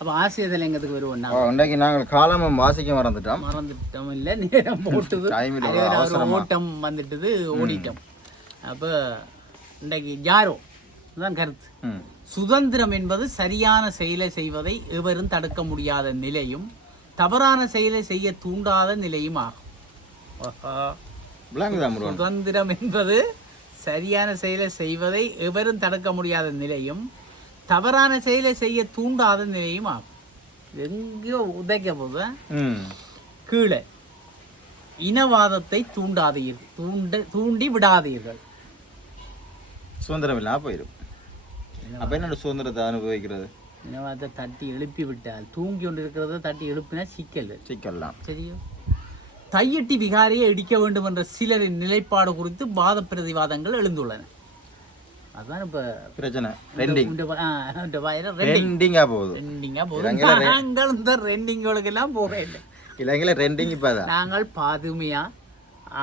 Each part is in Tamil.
அப்போ ஆசிய தலைங்கத்துக்கு வருவோம் ஓ, இன்றைக்கு நாங்கள் காலமும் வாசிக்க மறந்துட்டோம். மறந்துட்டோம் இல்லை நேரம் போட்டுது. ஓட்டம் வந்துட்டுது ஓடிட்டோம். அப்போ இன்றைக்கு யாரோ அதுதான் கருத்து. சுதந்திரம் என்பது சரியான செயலை செய்வதை எவரும் தடுக்க முடியாத நிலையும் தவறான செயலை செய்ய தூண்டாத நிலையும் ஆகும். சுதந்திரம் என்பது சரியான செயலை செய்வதை எவரும் தடுக்க முடியாத நிலையும் தவறான செயலை செய்ய தூண்டாத நிலையும் ஆகும். எங்கேயோ உதைக்க போது ம். கீழே. இனவாதத்தை தூண்டாதீர்கள் தூண்ட தூண்டி விடாதீர்கள். சுதந்திரம் இல்லாம போயிடும் அப்ப என்னோட சுதந்திரத்தை அனுபவிக்கிறது? இனவாதத்தை தட்டி எழுப்பி விட்டால் தூங்கி கொண்டிருக்கிறத தட்டி எழுப்பினா சிக்கல். சிக்கலாம் சரியோ? தையட்டி விகாரியை இடிக்க வேண்டும் என்ற சிலரின் நிலைப்பாடு குறித்து வாத பிரதிவாதங்கள் எழுந்துள்ளன. அதான் இப்ப பிரச்சனை. ரெண்டிங் இந்த வயல ரெண்டிங் ரெண்டிங்கா போகுது. ரெண்டிங்கா போதும் நாங்கள் இந்த ரெண்டிங்களுக்கு எல்லாம் போக இல்லை. இலங்கையில ரெண்டிங் இப்பதான் நாங்கள் பாதுமையா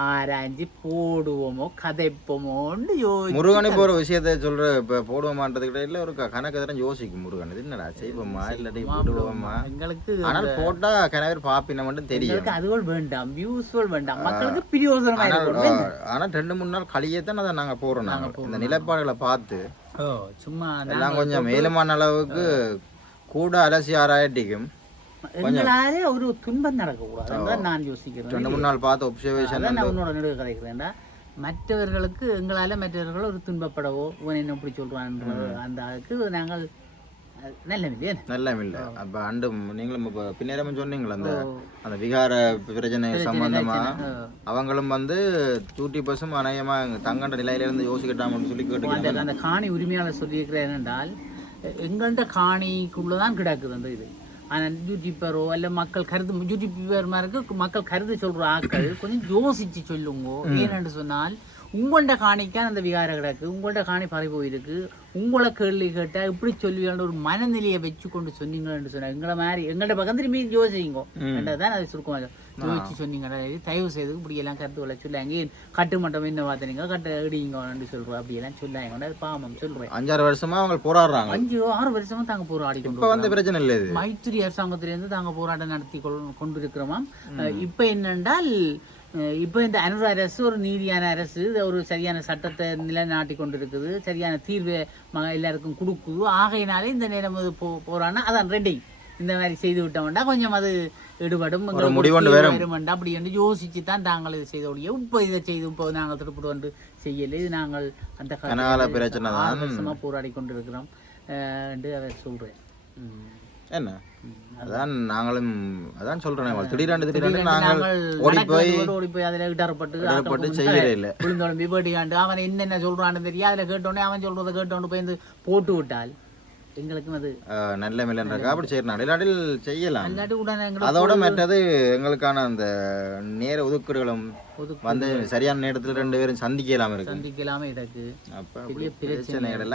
ஆராய்ஞ்சு போடுவோமோ கதைப்போமோன்னு யோசிச்சு முருகன் ஒரு விஷயத்த சொல்ற இப்ப போடுவோமான்றதுக்கிட்ட இல்ல ஒரு கணக்கு தரம் யோசிக்கும் முருகன். இது என்னடா செய்வோமா இல்லாட்டி போடுவோமா? எங்களுக்கு ஆனால் போட்டா கணவர் பாப்பின மட்டும் தெரியும். அதுகள் வேண்டாம் வியூஸ்கள் வேண்டாம். மக்களுக்கு பிரியோசனமா இருக்கும். ஆனா ரெண்டு மூணு நாள் கழியே தான் அதை நாங்க போறோம் நாங்க. இந்த நிலப்பாடுகளை பார்த்து. சும்மா எல்லாம் கொஞ்சம் மேலுமான அளவுக்கு கூட அலசி ஆராயட்டிக்கும். எங்களாலே ஒரு துன்பம் நடக்கக்கூடாது. நான் யோசிக்கிறேன். ரெண்டு மூணு நாள் பார்த்து ஒப்சர்வேஷன் நான் உன்னோட நடுவு கதைக்கிறேன்டா மற்றவர்களுக்கு எங்களால மற்றவர்கள் ஒரு துன்பப்படவோ இவன் என்ன இப்படி சொல்றான்றது அந்த அதுக்கு நாங்கள் அது நல்ல இல்லையே நல்ல இல்ல அப்ப அண்டு நீங்களும் இப்ப பின்னேரமும் சொன்னீங்களா அந்த அந்த விகார பிரச்சனை சம்பந்தமா? அவங்களும் வந்து டூட்டி பர்சன்ட் அநேகமா தங்கண்ட நிலையில இருந்து யோசிக்கட்டாமன்னு சொல்லி கேட்டுக்கிறாங்க. அந்த காணி உரிமையாளர் சொல்லியிருக்கிறார் என்னென்றால் எங்கள்கிட்ட காணிக்குள்ளே தான் கிடக்குது அந்த இது. ஆனால் யூடியூப்பரோ அல்ல மக்கள் கருது யூடியூப்பர் மாதிரி மக்கள் கருது சொல்கிற ஆட்கள் கொஞ்சம் யோசிச்சு சொல்லுங்க. ஏனென்று சொன்னால் உங்கள்கிட்ட காணிக்கான் அந்த விகார கிடக்கு உங்கள்கிட்ட காணி பறி போயிருக்கு உங்களை கேள்வி கேட்டால் இப்படி சொல்லுவீங்கன்னு ஒரு மனநிலையை வச்சு கொண்டு சொன்னீங்கன்னு சொன்னா எங்களை மாதிரி எங்கள்கிட்ட பக்கம் திரும்பி யோசிங்க. தான் அது சுருக்கமாக யோசிச்சு சொன்னீங்கடா தயவு செய்து இப்படி எல்லாம் கருத்துக்களை சொல்லாங்க கட்டு மட்டம் என்ன பார்த்தீங்க கட்ட இடிங்கன்னு சொல்கிறோம் அப்படியெல்லாம் சொல்லாங்க அது பாவம் சொல்கிறேன் அஞ்சாறு வருஷமா அவங்க போராடுறாங்க. அஞ்சு ஆறு வருஷமா தாங்க போராடி கொண்டு இப்ப வந்து பிரச்சனை இல்லை இது. மைத்திரி அரசாங்கத்திலிருந்து தாங்க போராட்டம் நடத்தி கொண்டிருக்கிறோமாம் இப்ப என்னென்றால் இப்ப இந்த அனுர அரசு ஒரு நீதியான அரசு இது ஒரு சரியான சட்டத்தை நிலைநாட்டி கொண்டிருக்குது. சரியான தீர்வை எல்லாருக்கும் கொடுக்குது. ஆகையினாலே இந்த நேரம் இது போ போறான்னா அதான் ரெண்டிங் இந்த மாதிரி செய்து விட்டோம்னா கொஞ்சம் அது ஈடுபடும் ஒரு முடிவொண்டு வரும். அப்படி என்று யோசிச்சு தான் தாங்கள் இது செய்த முடியும் இப்போ இதை செய்து இப்போ நாங்கள் திருப்பிட்டு வந்து செய்யலை. இது நாங்கள் அந்த பிரச்சனை தான். வருஷமா போராடி கொண்டிருக்கிறோம். என்று அதை சொல்றேன். ம். என்ன? அதான் நாங்களும் அதான் சொல்றேன். திடீரென்று திடீரென்று நாங்கள் நாங்கள் ஓடி போய் ஓடி போய் அதில் இடர்பட்டு இடர்பட்டு செய்யறே இல்ல. விழுந்தோடம்பி பேட்டிக்காண்டு அவன் என்னென்ன சொல்றான்னு தெரியும் அதில் கேட்டோடனே அவன் சொல்றதை கேட்டோண்டு போய் போட்டு விட்டால். எங்களுக்கும் அது. நல்ல மில்லன்றக்கா அப்படி செய்யணும் இல்லாட்டில் செய்யலாம். அதோட மற்றது எங்களுக்கான அந்த நேர ஒதுக்கீடுகளும் ஒதுக்கு வந்து சரியான நேரத்துல ரெண்டு பேரும் சந்திக்கலாம் இருக்கு. சந்திக்கலாம இருக்கு. பெரிய பிரச்சனைகள்.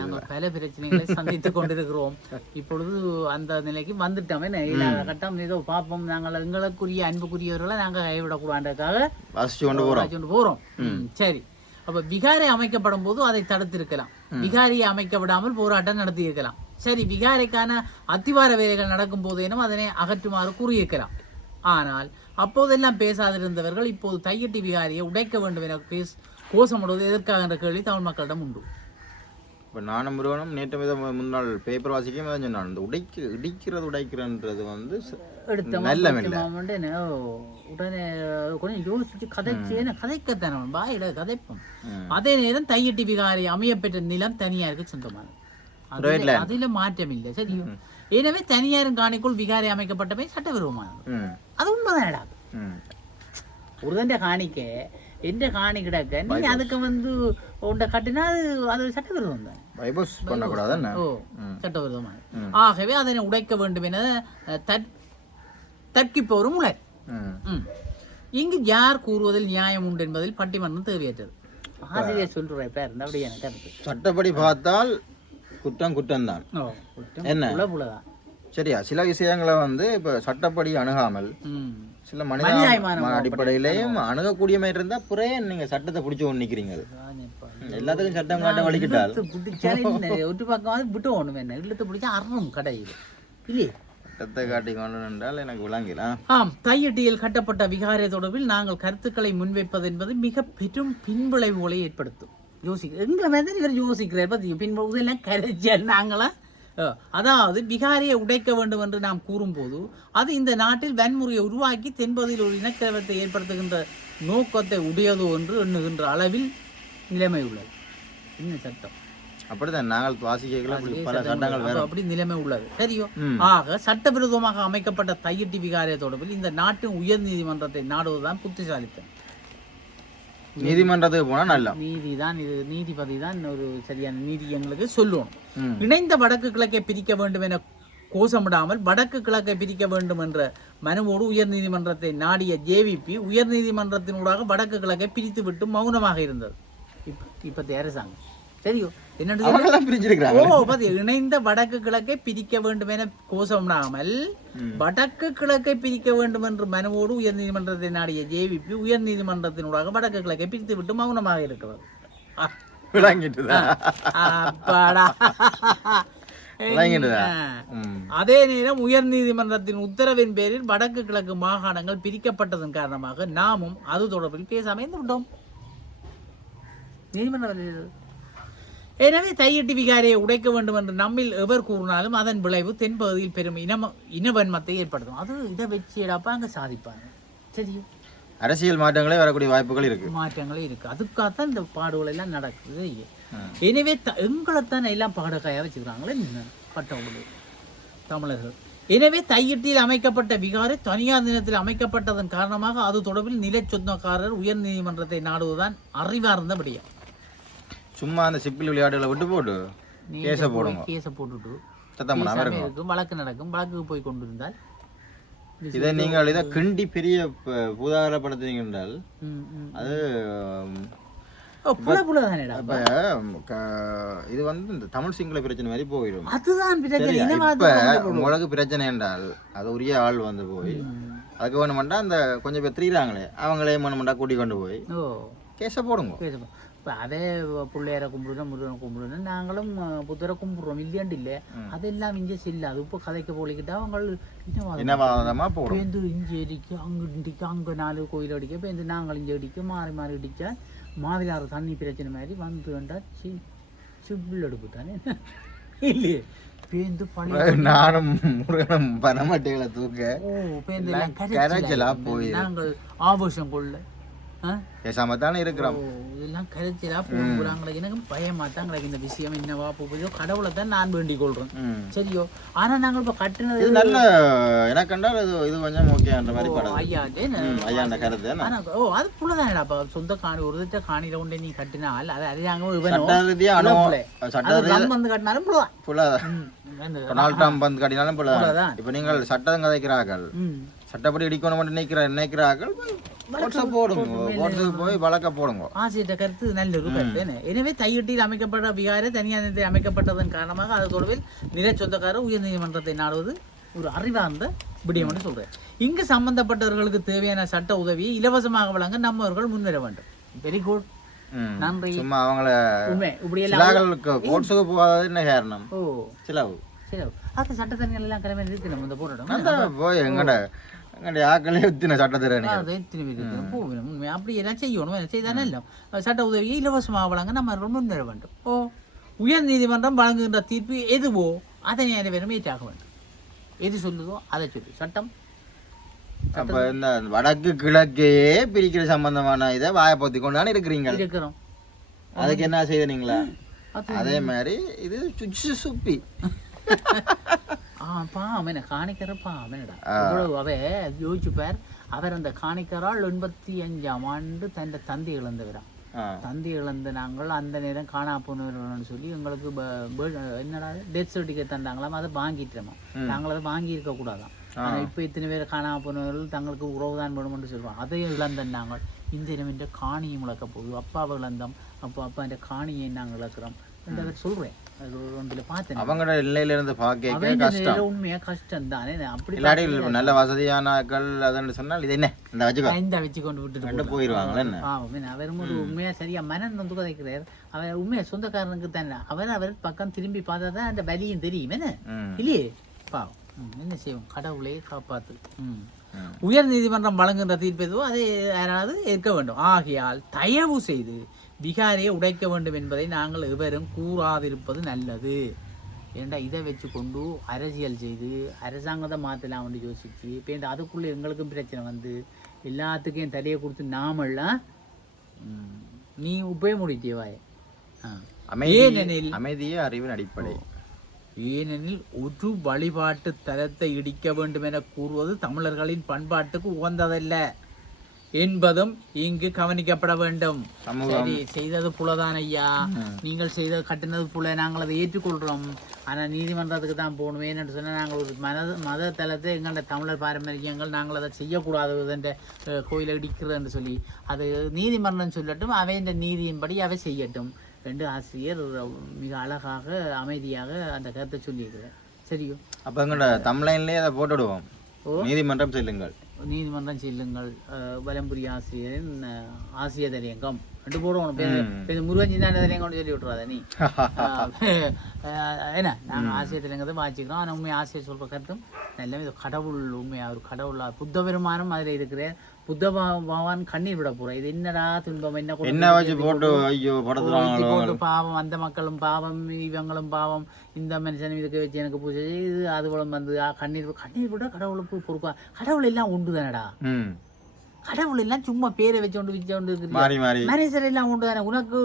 நாங்கள் பல பிரச்சனைகளை சந்தித்து கொண்டிருக்கிறோம். இப்பொழுது அந்த நிலைக்கு வந்துட்டோம். என்ன கட்டம் ஏதோ பார்ப்போம். நாங்கள் எங்களுக்குரிய அன்புக்குரியவர்களை நாங்கள் கைவிடக்கூடாதுக்காக வாசிச்சு கொண்டு போறோம். கொண்டு போறோம். சரி. அப்ப விகாரை அமைக்கப்படும் போது அதை தடுத்திருக்கலாம். விகாரியை அமைக்க விடாமல் போராட்டம் நடத்தியிருக்கலாம். சரி விகாரைக்கான அத்திவார வேலைகள் நடக்கும் போதேனும் அதனை அகற்றுமாறு கூறியிருக்கலாம். ஆனால் அப்போதெல்லாம் பேசாதிருந்தவர்கள் இப்போது தையட்டி விகாரியை உடைக்க வேண்டும் என பேஸ் கோஷமிடுவது எதற்காக என்ற கேள்வி தமிழ் மக்களிடம் உண்டு. இப்ப நானும் முருகனும் நேற்று வித முன்னாள் பேப்பர் வாசிக்கும் அதான் சொன்னான். இந்த உடைக்கு இடிக்கிறது உடைக்கிறன்றது வந்து நல்ல ஓ, உடனே கொஞ்சம் யோசிச்சு கதைச்சு என்ன கதைக்கத்தானே வாயில கதைப்போம். அதே நேரம் தையட்டி விகாரி அமையப்பெற்ற நிலம் தனியாருக்கு சொந்தமானது அதுல- அதுல மாற்றம் இல்லை சரியோ எனவே தனியாரும் காணிக்குள் விகாரி அமைக்கப்பட்டவை சட்டவிரோதமானது. அது உண்மைதானடா ம். ஒருதண்ட காணிக்க எந்த காணி கிடக்க? நீ அதுக்கு வந்து உண்ட கட்டினா அது அது சட்டவிரோதம் தான். பைபோஸ் பண்ணக்கூடாது ஓ ஆகவே அதனை உடைக்க வேண்டும் என தற்கிப்பவரும் ம். இங்கு யார் கூறுவதில் நியாயம் உண்டு என்பதில் பட்டிமன்றம் தேவையற்றது. ஆசிரியர் சொல்ற பேர் இந்த அப்படியே எனக்கு சட்டப்படி பார்த்தால் குற்றம் குற்றம் தான் என்ன? சரியா சில விஷயங்களை வந்து இப்ப சட்டப்படி அணுகாமல் ம். சில மனித அடிப்படையிலையும் அணுகக்கூடிய மாதிரி இருந்தா புறே நீங்க சட்டத்தை பிடிச்சி ஒன்று நிக்கிறீங்க. எல்லாத்துக்கும் சட்டம் காட்ட வலிக்கிட்டால். ஒரு பக்கம் வந்து விட்டு ஒண்ணுமே என்ன? இழுத்து பிடிச்சா அறம் கடையில். இல்லையே? சட்டத்தை காட்டி கொண்டு நின்றால் எனக்கு விளங்கலாம் ஆம் தையட்டியில் கட்டப்பட்ட விகாரை தொடர்பில் நாங்கள் கருத்துக்களை முன்வைப்பது என்பது மிக பெரும் பின்விளைவுகளை ஏற்படுத்தும். யோசிக்க எங்க மாதிரி இவர் யோசிக்கிறார். பத்தி பின்பு இதெல்லாம் கரைச்சல் நாங்களா? அஹ், அதாவது விகாரியை உடைக்க வேண்டும் என்று நாம் கூறும்போது அது இந்த நாட்டில் வன்முறையை உருவாக்கி தென்பகுதியில் ஒரு இனக்கலவரத்தை ஏற்படுத்துகின்ற நோக்கத்தை உடையதோ என்று எண்ணுகின்ற அளவில் நிலைமை உள்ளது. என்ன சட்டம்? அப்படிதான் நாங்கள் வாசிக்கல பல சட்டங்கள் வேற அப்ப அப்படி நிலைமை உள்ளது. சரியோ. ஆக சட்டவிரோதமாக அமைக்கப்பட்ட தையிட்டி விகாரை தொடர்பில் இந்த நாட்டின் உயர் நீதிமன்றத்தை நாடுவதுதான் புத்திசாலித்தனம். நீதிமன்றத்துக்கு போனா நல்லா. நீதி தான் இது நீதிபதி தான் ஒரு சரியான நீதி எங்களுக்கு சொல்லணும். இணைந்த வடக்கு கிழக்கை பிரிக்க வேண்டும் என கோஷமிடாமல் வடக்கு கிழக்கை பிரிக்க வேண்டும் என்ற மனுவோடு உயர் நீதிமன்றத்தை நாடிய ஜேவிபி உயர் நீதிமன்றத்தினூடாக வடக்கு கிழக்கை பிரித்து விட்டு மௌனமாக இருந்தது. இப்ப இப்பத்திய அரசாங்கம். பாத்தி இணைந்த வடக்கு கிழக்கை பிரிக்க வேண்டும் என கோஷமிடாமல் வடக்கு கிழக்கை பிரிக்க வேண்டும் என்று மனுவோடு உயர் நீதிமன்றத்தை நாடிய ஜேவிபி உயர் நீதிமன்றத்தினூடாக வடக்கு கிழக்கை பிரித்து விட்டு மௌனமாக இருக்கிறது. விளங்கிட்டுதா? அப்பாடா. அதே நேரம் உயர் நீதிமன்றத்தின் உத்தரவின் பேரில் வடக்கு கிழக்கு மாகாணங்கள் பிரிக்கப்பட்டதன் காரணமாக நாமும் அது தொடர்பில் பேசாமல் இருந்து விட்டோம் நீதிமன்றம். எனவே தையட்டி விகாரியை உடைக்க வேண்டும் என்று நம்மில் எவர் கூறினாலும் அதன் விளைவு தென்பகுதியில் பெரும் இனம இனவன்மத்தை ஏற்படுத்தும். அது இதை வச்சுடாப்பா அங்கே சாதிப்பாங்க. சரியும் அரசியல் மாற்றங்களே வரக்கூடிய வாய்ப்புகள் இருக்கு. மாற்றங்களே இருக்கு. அதுக்காகத்தான் இந்த பாடுகள் எல்லாம் நடக்குது. எனவே த எங்களைத்தான் எல்லாம் பாடகையாக வச்சுக்கிறாங்களே பட்டவங்களே தமிழர்கள். எனவே தையிட்டியில் அமைக்கப்பட்ட விகாரை தனியார் தினத்தில் அமைக்கப்பட்டதன் காரணமாக அது தொடர்பில் நில சொந்தக்காரர் உயர் நீதிமன்றத்தை நாடுவதுதான் அறிவார்ந்த விடயம் சும்மா அந்த சிப்பில் விளையாட்டுகளை விட்டு போட்டு கேஸை போடுங்க. கேஸை போட்டுட்டு இருக்கும் வழக்கு நடக்கும் வழக்குக்கு போய் கொண்டிருந்தால் இதை நீங்கள் இதை கிண்டி பெரிய பூதாகரப்படுத்துனீங்க என்றால். அது இது வந்து இந்த தமிழ் சிங்கள பிரச்சனை மாதிரி போயிடும். அதுதான் உங்களுக்கு பிரச்சனை என்றால் அது உரிய ஆள் வந்து போய். அதுக்கு வேணுமெண்டா அந்த கொஞ்சம் பேர் திரியிறாங்களே அவங்களே வேணுமெண்டா கூட்டி கொண்டு போய் கேஸை போடுங்க. இப்போ அதே பிள்ளையார கும்பிடுறோம் முருகனை கும்பிடுறோம் நாங்களும் புத்தரை கும்பிடுறோம். இல்லையாண்டு இல்லை அதெல்லாம் இங்கே செல்லாது இப்போ கதைக்கு போலிக்கிட்டா அவங்க என்னவாதமா போடும் பேருந்து இஞ்சி அடிக்க அங்கே இடிக்க அங்கே நாலு கோயில் அடிக்க பேருந்து நாங்கள் இஞ்சி அடிக்க மாறி மாறி அடித்தா மாவிலாறு தண்ணி பிரச்சனை மாதிரி வந்து வேண்டா சி சிப்பிள் எடுப்பு தானே? இல்லையே. பேருந்து பழைய நானும் முருகனும் பனமட்டைகளை தூக்க ஓ பேருந்து எல்லாம் கரைச்சலா கரைச்சலா போய் நாங்கள் ஆபோஷம் கொள்ள பேசாம தானே இருக்கிறோம். இதெல்லாம் கரைச்சலா போகிறாங்களே எனக்கு பயமா தான் கிடக்கு இந்த விஷயம். என்னவா போகுதோ கடவுளை தான் நான் வேண்டிக் கொள்றேன். சரியோ? ஆனா நாங்கள் இப்ப கட்டினது நல்ல எனக்கு கண்டால் இது இது கொஞ்சம் ஓகேன்ற மாதிரி படம் ஐயா ஐயா அந்த கருத்து ஓ அது புள்ளதானேடாப்பா சொந்த காணி ஒரு திட்ட காணியில கொண்டு நீ கட்டினால் அது அறியாங்க சட்ட ரீதியா அனுபவம் புள்ள. சட்ட ரம் வந்து கட்டினாலும் புள்ள அந்த- டொனால்ட் ட்ரம்ப் வந்து கட்டினாலும் புள்ள. இப்போ நீங்கள் சட்டம் கதைக்கிறார்கள். சட்டப்படி இடிக்கணும் மட்டும் நினைக்கிற நினைக்கிறார்கள். வாட்ஸ்அப் போடுங்க. வாட்ஸ்அப் போய் வழக்க போடுங்க. ஆசிரியர் கருத்து நல்ல ஒரு கருத்து? எனவே தையட்டியில் அமைக்கப்பட்ட விகாரை தனியார் நிலையத்தில் அமைக்கப்பட்டதன் காரணமாக அது தொடர்பில் நில சொந்தக்காரர் உயர் நீதிமன்றத்தை நாடுவது ஒரு அறிவார்ந்த விடயம் என்று சொல்றேன். இங்கு சம்பந்தப்பட்டவர்களுக்கு தேவையான சட்ட உதவியை இலவசமாக வழங்க நம்மவர்கள் முன்வர வேண்டும். Very good. நன்றி. சும்மா அவங்கள உண்மை. இப்படி எல்லாம் சிலாக்களுக்கு கோட்ஸுக்கு போகாதது என்ன காரணம்? ஓ. சிலவு. சரி அது சட்டத்தரங்கள் எல்லாம் கிழமை இருக்கு நம்ம இந்த போராட்டம். போய் எங்கட ஆக்களே சட்டத்திறனி அதை எத்தனை போகணும் உண்மை அப்படி எல்லாம் செய்யணும் என்ன செய்தானே இல்லை சட்ட உதவியை இலவசமாக வழங்க நம்ம முன்வர வேண்டும் ஓ உயர் நீதிமன்றம் வழங்குகின்ற தீர்ப்பு எதுவோ அதை அனைவரும் ஏற்றாக வேண்டும் எது சொல்லுதோ அதை சொல்லு சட்டம் அப்ப இந்த வடக்கு கிழக்கையே பிரிக்கிற சம்பந்தமான இதை வாயை பொத்தி கொண்டான்னு இருக்கிறீங்க இருக்கிறோம் அதுக்கு என்ன செய்தீங்களா அது மாதிரி இது சுச்சு சுப்பி பாமன காணிக்கிற பாமனடா இவ்வளவு அவ யோசிச்சு பார். அவர் அந்த காணிக்கரால் எண்பத்தி அஞ்சாம் ஆண்டு தன் தந்தை இழந்தவரா. தந்தை இழந்த நாங்கள் அந்த நேரம் காணா போனவர்கள்னு சொல்லி எங்களுக்கு என்னடா டெத் சர்டிஃபிகேட் தந்தாங்களாம் அதை வாங்கிட்டோமா. நாங்கள் அதை வாங்கி இருக்க கூடாதாம் ஆனா இப்போ இத்தனை பேர் காணாம போனவர்கள் தங்களுக்கு உறவு தான் வேணும்னு சொல்லுவாங்க. அதையும் இழந்தோம் நாங்கள் இந்த என்ற காணியும் இழக்க போகுது. அப்பாவை இழந்தோம். அப்போ அப்பா இந்த காணியை நாங்கள் இழக்கிறோம். ஒன்றில் பார்த்தேன் அவங்களோட நிலையில இருந்து பார்க்க கஷ்டம். உண்மையா கஷ்டம் தானே அப்படி இல்லாட்டி நல்ல வசதியான ஆட்கள் அதுன்னு சொன்னால் இது என்ன? இந்த வச்சுக்கோ. இந்த வச்சு கொண்டு விட்டுட்டு. போயிருவாங்களே என்ன? அவர் ஒரு உண்மையா சரியா மனம் வந்து கதைக்கிறார் அவர் உண்மையா சொந்தக்காரனுக்கு தானே அவர் அவர் பக்கம் திரும்பி பார்த்தா தான் அந்த வலியும் தெரியும். என்ன? இல்லையே? பாவம். என்ன செய்வோம்? கடவுளே காப்பாத்து. உயர் நீதிமன்றம் வழங்குகின்ற தீர்ப்பு எதுவோ அதை யாராவது ஏற்க வேண்டும். ஆகையால் தயவு செய்து விகாரையை உடைக்க வேண்டும் என்பதை நாங்கள் எவரும் கூறாதிருப்பது நல்லது. ஏண்டா இதை வச்சு கொண்டு அரசியல் செய்து அரசாங்கத்தை மாற்றலாம் வந்து யோசிச்சு இப்போ அதுக்குள்ளே எங்களுக்கும் பிரச்சனை வந்து எல்லாத்துக்கும் தடையை கொடுத்து நாமெல்லாம் நீ ஆ. அமைதி ஏனெனில் அமைதியே அறிவின் அடிப்படை. ஏனெனில் ஒரு வழிபாட்டு தலத்தை இடிக்க வேண்டும் என கூறுவது தமிழர்களின் பண்பாட்டுக்கு உகந்ததல்ல. என்பதும் இங்கு கவனிக்கப்பட வேண்டும். சரி செய்தது புலதான் ஐயா. நீங்கள் செய்தது கட்டினது புல நாங்கள் அதை ஏற்றுக்கொள்கிறோம் ஆனால் நீதிமன்றத்துக்கு தான் போகணும் ஏன்னு சொன்னால் நாங்கள் ஒரு மத மத தலத்தை எங்கள்ட தமிழர் பாரம்பரியங்கள் நாங்கள் அதை செய்யக்கூடாது என்ற கோயிலை இடிக்கிறதுன்னு சொல்லி அது நீதிமன்றம் சொல்லட்டும் அவையின் நீதியின்படி அவை செய்யட்டும் ரெண்டு ஆசிரியர் மிக அழகாக அமைதியாக அந்த கருத்தை சொல்லியிருக்கிறார். சரியோ? அப்ப எங்களோட தமிழ்லைன்லயே அதை போட்டுடுவோம் நீதிமன்றம் செல்லுங்கள். நீதிமன்றம் செல்லுங்கள். வலம்புரி ஆசிரியரின் அஹ், ஆசிரியர் தலையங்கம் ரெண்டு போடுவோம். பேர். முருகன் சின்ன தலையங்கம்னு சொல்லி விட்டுறாத நீ. என்ன? நாங்கள் ஆசிரியர் தலையங்கத்தை வாசிக்கிறோம். ஆனால் உண்மை ஆசிரியர் சொல்கிற கருத்தும் நல்ல இது கடவுள் உண்மையாக ஒரு கடவுள் புத்த பெருமானும் அதில் இருக்கிற புத்த பகவா- பகவான் கண்ணீர் விட போகிறேன் இது என்னடா துன்பம் என்ன என்ன வச்சு போட்டு ஐயோ போட்டு பாவம் அந்த மக்களும் பாவம் இவங்களும் பாவம் இந்த மனுஷன் இதுக்கு வச்சு எனக்கு பூஜை செய்து அது போல வந்து கண்ணீர் கண்ணீர் விட கடவுளுக்கு பொறுப்பா கடவுள் எல்லாம் உண்டு தானடா. கடவுள் எல்லாம் சும்மா பேரை வச்சோண்டு வச்சோண்டு மாறி மாறி. மனுஷர் எல்லாம் உண்டு தானே உனக்கு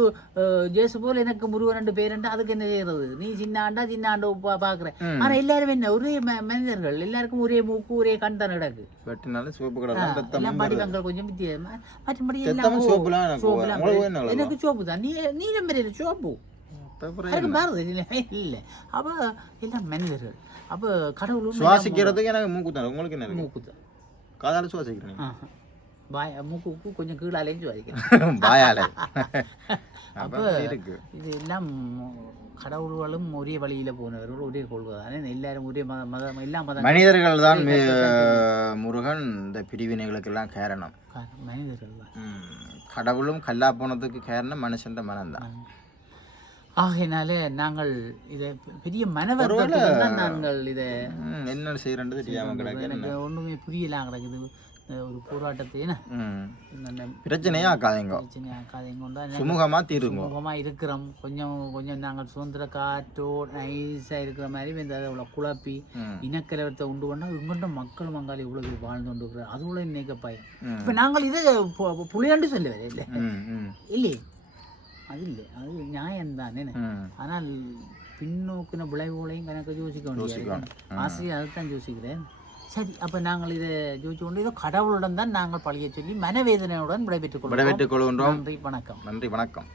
ஜேசு போல் எனக்கு முருகன் ரெண்டு பேருண்டா அதுக்கு என்ன செய்யறது நீ சின்ன ஆண்டா சின்ன ஆண்டு பாக்குற. ஆனா எல்லாரும் என்ன ஒரே மனிதர்கள். எல்லாருக்கும் ஒரே மூக்கு ஒரே கண் தான் கிடக்கு. எல்லாம் படிவங்கள் கொஞ்சம் வித்தியாசமா மற்றபடி எல்லாம் சிவப்புலாம் எனக்கு சோப்பு தான். நீ நீ நம்புற சோப்பு அப்புறம் அதுக்கு பாருது இல்லை. இல்லை. அப்போ எல்லாம் மனிதர்கள். அப்போ கடவுளும் சுவாசிக்கிறதுக்கு எனக்கு மூக்கு தானே. உங்களுக்கு என்ன இருக்கு? மூக்கு தான். காதால சுவாசிக்கிறேன். பாய் மூக்குக்கு கொஞ்சம் கீழாலேயும் சுவாதிக்கிறேன் பாயால அப்போ இது எல்லாம் கடவுள்களும் ஒரே வழியில போனவர்கள் ஒரே கொள்வதானே எல்லாரும் ஒரே மத மதம் எல்லா மதம் மனிதர்கள் தான் முருகன் இந்த பிரிவினைகளுக்கெல்லாம் காரணம் மனிதர்கள் தான். கடவுளும் கல்லா போனதுக்கு காரணம் மனுஷன் மனம்தான் ஆகையினாலே நாங்கள் இதை பெரிய தான் நாங்கள் இதை என்ன செய்யறது எனக்கு ஒண்ணுமே புரியலாம் கிடக்குது ஒரு போராட்டத்தை என்ன ம். இந்த பிரச்சனையே ஆக்காதீங்க பிரச்சனை ஆக்காதையும் கொண்டா சுமூகமா தீருங்க சுமூகமாக இருக்கிறோம் கொஞ்சம் கொஞ்சம் நாங்கள் சுதந்திர காற்றோ நைஸாக இருக்கிற மாதிரி இந்த இவ்வளோ குழப்பி. இனக்கலவரத்தை உண்டு பண்ணால் இவங்கள்ட்ட மக்கள் மங்காளி இவ்வளோ வாழ்ந்து கொண்டு இருக்கிறார் அதுவும் இன்னைக்கு பயம். இப்போ நாங்கள் இதை பு- புலியாண்டு சொல்ல வர இல்லை இல்லையே அது இல்லை அது நியாயம்தானே ம். ஆனால் பின்னோக்கின விளைவுகளையும் கணக்கு யோசிக்க யோசிக்கணும். ஆசிரியர் அதைத்தான் யோசிக்கிறேன் சரி அப்போ நாங்கள் இதை யோசிச்சு கொண்டு இதோ கடவுளுடன் தான் நாங்கள் பழிய சொல்லி மனவேதனையுடன் விடைபெற்றுக் கொள்வோம் விடைபெற்றுக் கொள்கின்றோம். நன்றி வணக்கம். நன்றி வணக்கம்.